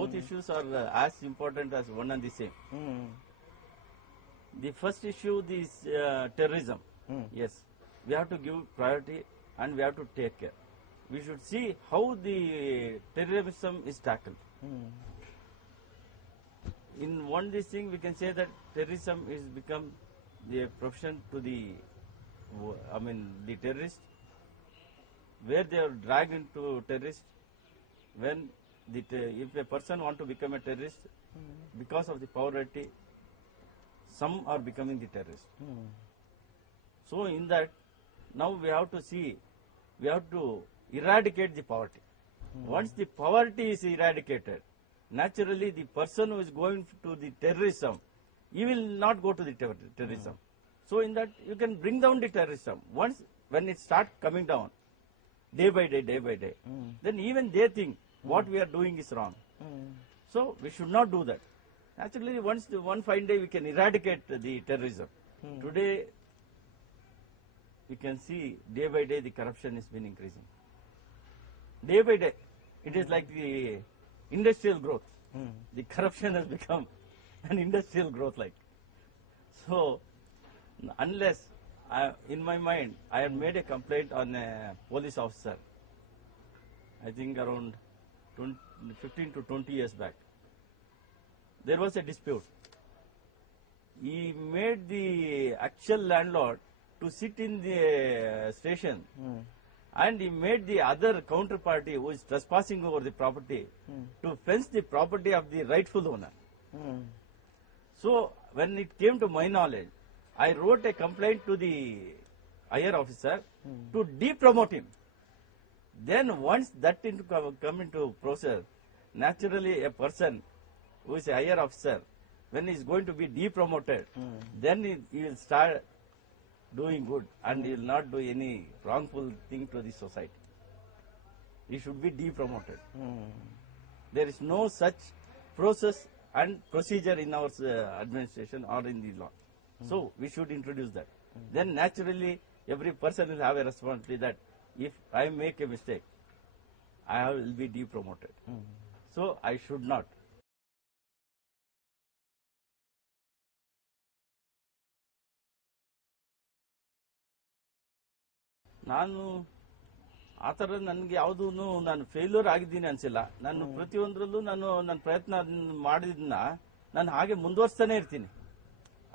Both issues are as important as one and the same. The first issue is terrorism. Yes, we have to give priority and we have to take care. We should see how the terrorism is tackled. In one this thing we can say that terrorism is become the profession to the terrorist, where they are dragged into terrorist. When if a person want to become a terrorist, because of the poverty, some are becoming the terrorist. So in that, now we have to see, we have to eradicate the poverty. Once the poverty is eradicated, naturally the person who is going to the terrorism, he will not go to the terrorism. So in that, you can bring down the terrorism. Once, when it starts coming down, day by day, then even they think what we are doing is wrong. So we should not do that. Naturally, one fine day we can eradicate the terrorism. Today, we can see day by day the corruption has been increasing. Day by day, it is like the industrial growth. The corruption has become an industrial growth like. So, unless, in my mind, I had made a complaint on a police officer, I think around 15 to 20 years back. There was a dispute. He made the actual landlord to sit in the station, and he made the other counterparty who is trespassing over the property to fence the property of the rightful owner. So, when it came to my knowledge, I wrote a complaint to the higher officer to depromote him. Then once that come into process, naturally a person who is a higher officer, when he is going to be depromoted, then he will start doing good and he will not do any wrongful thing to the society. He should be depromoted. There is no such process and procedure in our administration or in the law. So we should introduce that. Then naturally every person will have a responsibility that if I make a mistake, I will be depromoted. So I should not. ನಾನು ಆ ಥರ ನನಗೆ ಯಾವುದೂ ನಾನು failure ಆಗಿದ್ದೀನಿ ಅನ್ಸಿಲ್ಲ. ನಾನು ಪ್ರತಿಯೊಂದರಲ್ಲೂ ನನ್ನ ಪ್ರಯತ್ನ ಮಾಡಿದ್ನ ನಾನು ಹಾಗೆ ಮುಂದುವರಿಸ್ತಾನೆ ಇರ್ತೀನಿ.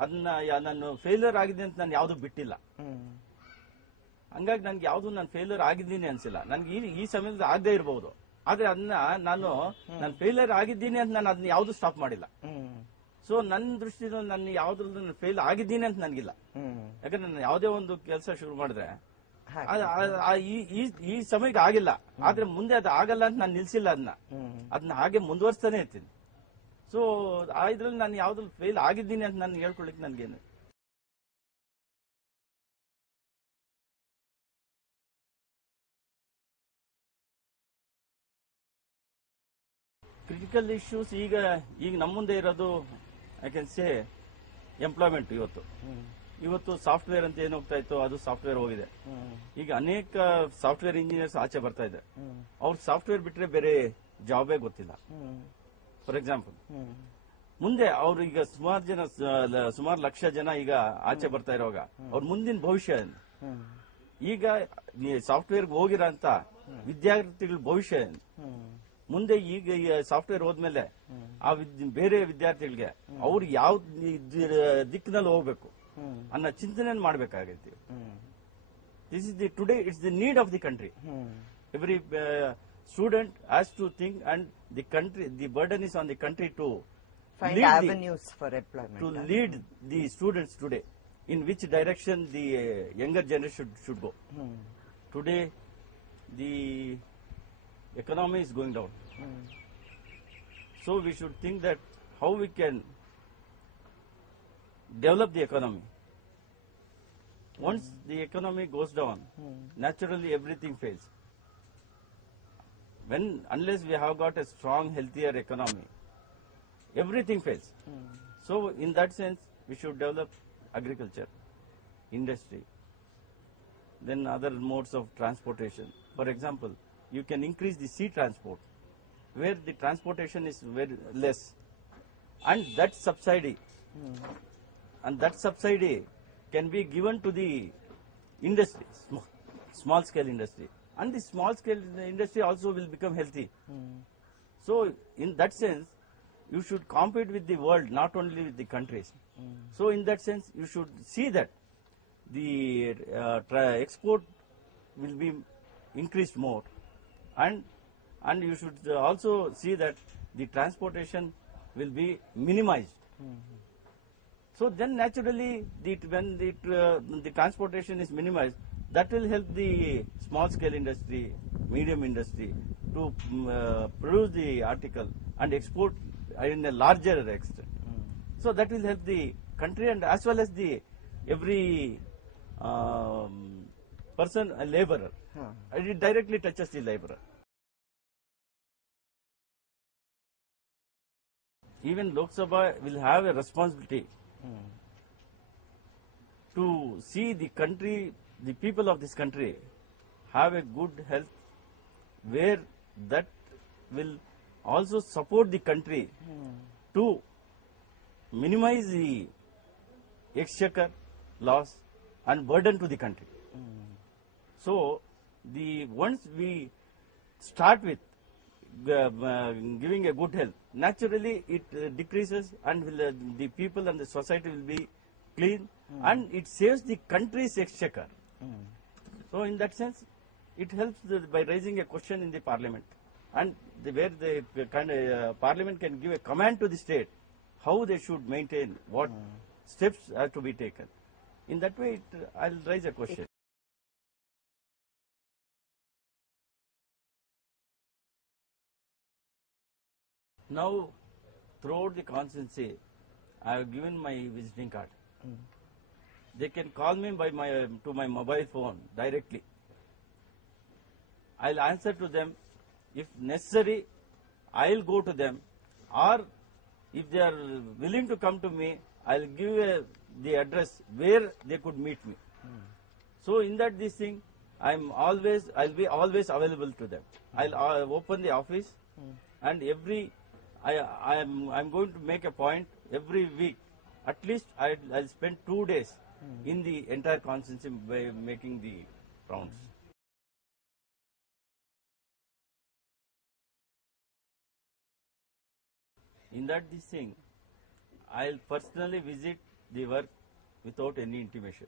ಅದನ್ನ ನಾನು ಫೇಲ್ಯೂರ್ ಆಗಿದ್ದೀನಿ ಅಂತ ನಾನು ಯಾವುದು ಬಿಟ್ಟಿಲ್ಲ. ಹಂಗಾಗಿ ನನ್ಗೆ ಯಾವುದು ನಾನು ಫೇಲ್ಯೂರ್ ಆಗಿದ್ದೀನಿ ಅನ್ಸಿಲ್ಲ. ನನ್ಗೆ ಈ ಸಮಯದಲ್ಲಿ ಆಗದೆ ಇರಬಹುದು, ಆದ್ರೆ ಅದನ್ನ ನಾನು ಫೇಲ್ಯೂರ್ ಆಗಿದ್ದೀನಿ ಅಂತ ನಾನು ಅದನ್ನ ಯಾವ್ದು ಸ್ಟಾಪ್ ಮಾಡಿಲ್ಲ. ಸೊ ನನ್ನ ದೃಷ್ಟಿಯಿಂದ ನಾನು ಯಾವ್ದ್ರಲ್ಲೂ ಫೇಲ್ ಆಗಿದ್ದೀನಿ ಅಂತ ನನಗಿಲ್ಲ. ಯಾಕಂದ್ರೆ ನಾನು ಯಾವುದೇ ಒಂದು ಕೆಲಸ ಶುರು ಮಾಡಿದ್ರೆ ಈ ಸಮಯಕ್ಕೆ ಆಗಿಲ್ಲ, ಆದ್ರೆ ಮುಂದೆ ಅದು ಆಗಲ್ಲ ಅಂತ ನಾನು ನಿಲ್ಸಿಲ್ಲ. ಅದನ್ನ ಹಾಗೆ ಮುಂದುವರಿಸ್ತಾನೆ ಇರ್ತೀನಿ. ಸೊ ಇದ್ರಲ್ಲಿ ನಾನು ಯಾವ್ದ್ರಲ್ಲಿ ಫೇಲ್ ಆಗಿದ್ದೀನಿ ಅಂತ ನಾನು ಹೇಳ್ಕೊಳ್ಳಿಕ್ಕೆ ನನ್ಗೇನು. ಕ್ರಿಟಿಕಲ್ ಇಶ್ಯೂಸ್ ಈಗ ನಮ್ಮ ಮುಂದೆ ಇರೋದು ಐ ಕ್ಯಾನ್ ಸೇ ಎಂಪ್ಲಾಯ್ಮೆಂಟ್. ಇವತ್ತು ಸಾಫ್ಟ್ವೇರ್ ಅಂತ ಏನು ಹೋಗ್ತಾ ಇತ್ತು, ಅದು ಸಾಫ್ಟ್ವೇರ್ ಹೋಗಿದೆ. ಈಗ ಅನೇಕ ಸಾಫ್ಟ್ವೇರ್ ಇಂಜಿನಿಯರ್ಸ್ ಆಚೆ ಬರ್ತಾ ಇದೆ. ಅವ್ರು ಸಾಫ್ಟ್ವೇರ್ ಬಿಟ್ರೆ ಬೇರೆ ಜಾಬೇ ಗೊತ್ತಿಲ್ಲ. ಫಾರ್ ಎಕ್ಸಾಂಪಲ್, ಮುಂದೆ ಅವ್ರು ಈಗ ಸುಮಾರು ಲಕ್ಷ ಜನ ಈಗ ಆಚೆ ಬರ್ತಾ ಇರುವಾಗ ಅವ್ರ ಮುಂದಿನ ಭವಿಷ್ಯ ಈಗ ಸಾಫ್ಟ್ವೇರ್ ಹೋಗಿರೋ ಅಂತ ವಿದ್ಯಾರ್ಥಿಗಳ ಭವಿಷ್ಯ ಮುಂದೆ ಈಗ ಸಾಫ್ಟ್ವೇರ್ ಹೋದ್ಮೇಲೆ ಆ ಬೇರೆ ವಿದ್ಯಾರ್ಥಿಗಳಿಗೆ ಅವ್ರು ಯಾವ ದಿಕ್ಕಿನಲ್ಲಿ ಹೋಗ್ಬೇಕು ಅನ್ನೋ ಚಿಂತನೆ ಮಾಡಬೇಕಾಗೈತಿ. This is the today it's the need of the country. Every student has to think and the country, the burden is on the country to find avenues for employment. To lead the students today in which direction the younger generation should go. Today the economy is going down. So we should think that how we can develop the economy. Once the economy goes down, naturally everything fails. Unless we have got a strong, healthier economy, everything fails. So in that sense, we should develop agriculture, industry, then other modes of transportation. For example, you can increase the sea transport. where the transportation is very less, and that subsidy can be given to the industry, small scale industry, and the small scale industry also will become healthy. So in that sense, you should compete with the world, not only with the countries. So in that sense, you should see that the export will be increased more, and you should also see that the transportation will be minimized. So then naturally, when the transportation is minimized, that will help the small scale industry, medium industry to produce the article and export in a larger extent. So that will help the country and as well as the every person, a laborer. It directly touches the laborer. Even Lok Sabha will have a responsibility to see the country, the people of this country have a good health, where that will also support the country to minimize the exchequer loss and burden to the country. So once we start with giving a good health, naturally it decreases, and the people and the society will be clean, and it saves the country's exchequer. So in that sense, it helps by raising a question in the parliament, and where the kind of parliament can give a command to the state how they should maintain, what steps are to be taken. In that way, I'll raise a question. Now, throughout the constituency, I have given my visiting card. They can call me by to my mobile phone directly. I'll answer to them. If necessary, I'll go to them, or if they are willing to come to me, I'll give the address where they could meet me. So in that this thing, I'll be always available to them. I'll open the office, and I'm going to make a point every week. At least I'll spend 2 days in the entire constituency by making the rounds. In that this thing, I'll personally visit the work without any intimation.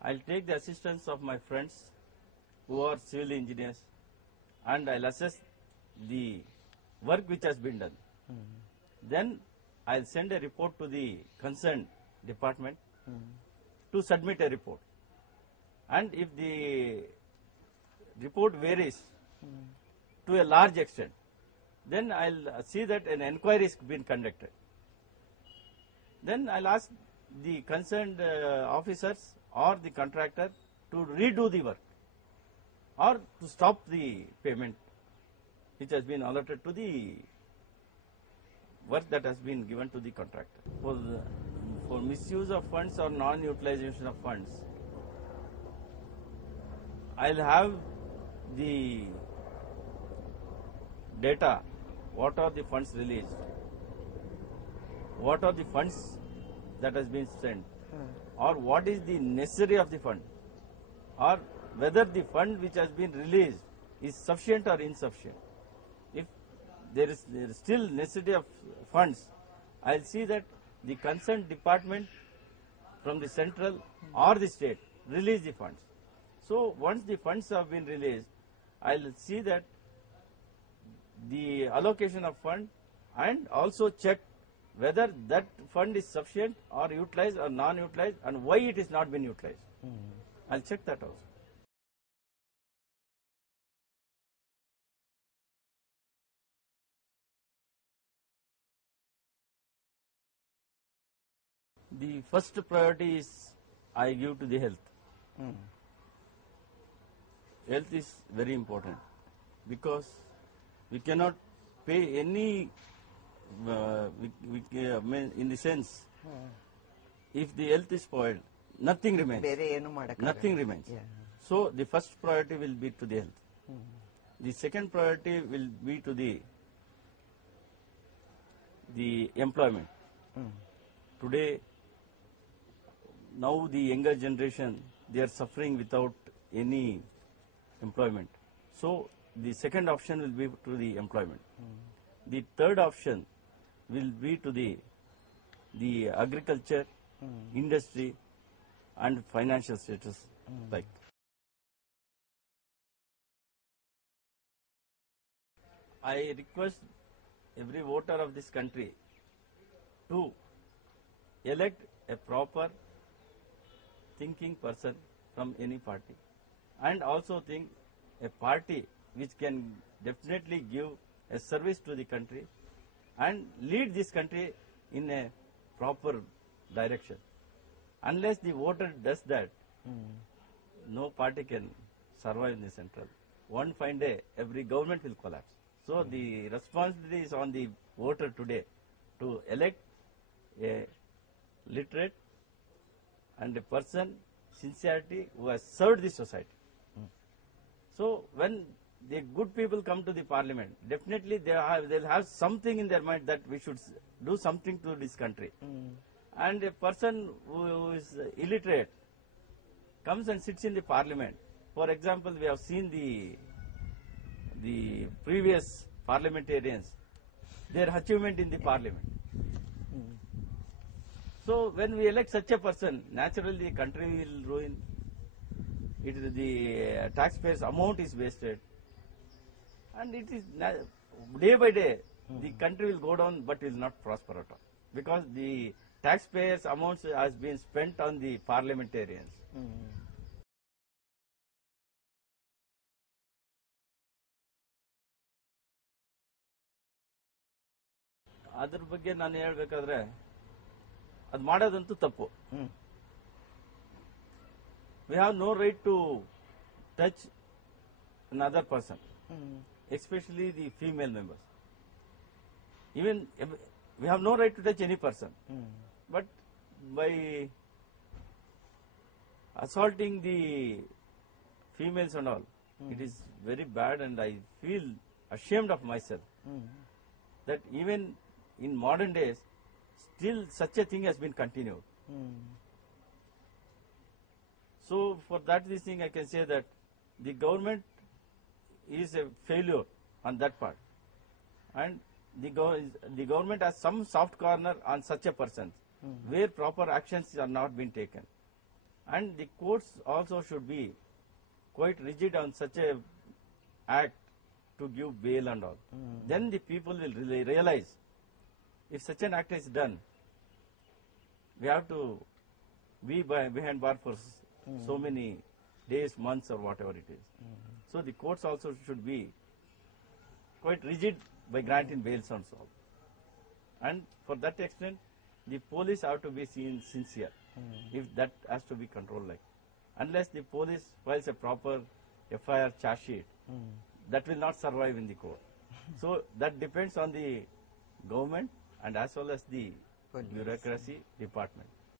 I'll take the assistance of my friends who are civil engineers, and I'll assess the work which has been done. Then I'll send a report to the concerned department to submit a report. And if the report varies to a large extent, then I'll see that an inquiry is being conducted. Then I'll ask the concerned officers or the contractor to redo the work, or to stop the payment which has been allotted to the work that has been given to the contractor. For misuse of funds or non-utilization of funds, I'll have the data, what are the funds released, what are the funds that has been spent, or what is the necessary of the fund, or whether the fund which has been released is sufficient or insufficient. If there is still necessity of funds, I'll see that the concerned department from the central or the state release the funds. So once the funds have been released, I'll see that the allocation of fund, and also check whether that fund is sufficient or utilized or non-utilized, and why it is not been utilized. I'll check that also. The first priority is I give to the health. Health is very important, because we cannot pay any, in the sense, if the health is spoiled, nothing remains. Nothing remains. So the first priority will be to the health. The second priority will be to the employment. Today, now the younger generation, they are suffering without any employment. So the second option will be to the employment. The third option will be to the agriculture, industry, and financial status. Like I request every voter of this country to elect a proper thinking person from any party, and also think a party which can definitely give a service to the country and lead this country in a proper direction. Unless the voter does that, no party can survive in the central. One fine day, every government will collapse. So the responsibility is on the voter today to elect a literate and a person sincerity who has served the society. So when the good people come to the parliament, definitely they'll have something in their mind that we should do something to this country. And a person who is illiterate comes and sits in the parliament. For example, we have seen the previous parliamentarians, their achievement in the parliament. So when we elect such a person, naturally the country will ruin. The taxpayers' amount is wasted, and it is day by day the country will go down, but will not prosper at all, because the taxpayers' amounts has been spent on the parliamentarians. ಅದ್ರ ಬಗ್ಗೆ ನಾನು ಹೇಳ್ಬೇಕಾದ್ರೆ ಅದು ಮಾಡೋದಂತೂ ತಪ್ಪು. We have no right to touch another person, especially the female members. Even we have no right to touch any person, but by assaulting the females and all, it is very bad, and I feel ashamed of myself that even in modern days, still such a thing has been continued. So for that, this thing I can say that the government is a failure on that part, and the government has some soft corner on such a person where proper actions are not being taken, and the courts also should be quite rigid on such a act to give bail and all. Then the people will realize if such an act is done, we have to be behind bar for so many days, months, or whatever it is. So the courts also should be quite rigid by granting bails and so on. And for that extent, the police have to be seen sincere if that has to be controlled. Like, unless the police files a proper FIR charge sheet, that will not survive in the court. So that depends on the government and as well as the bureaucracy department.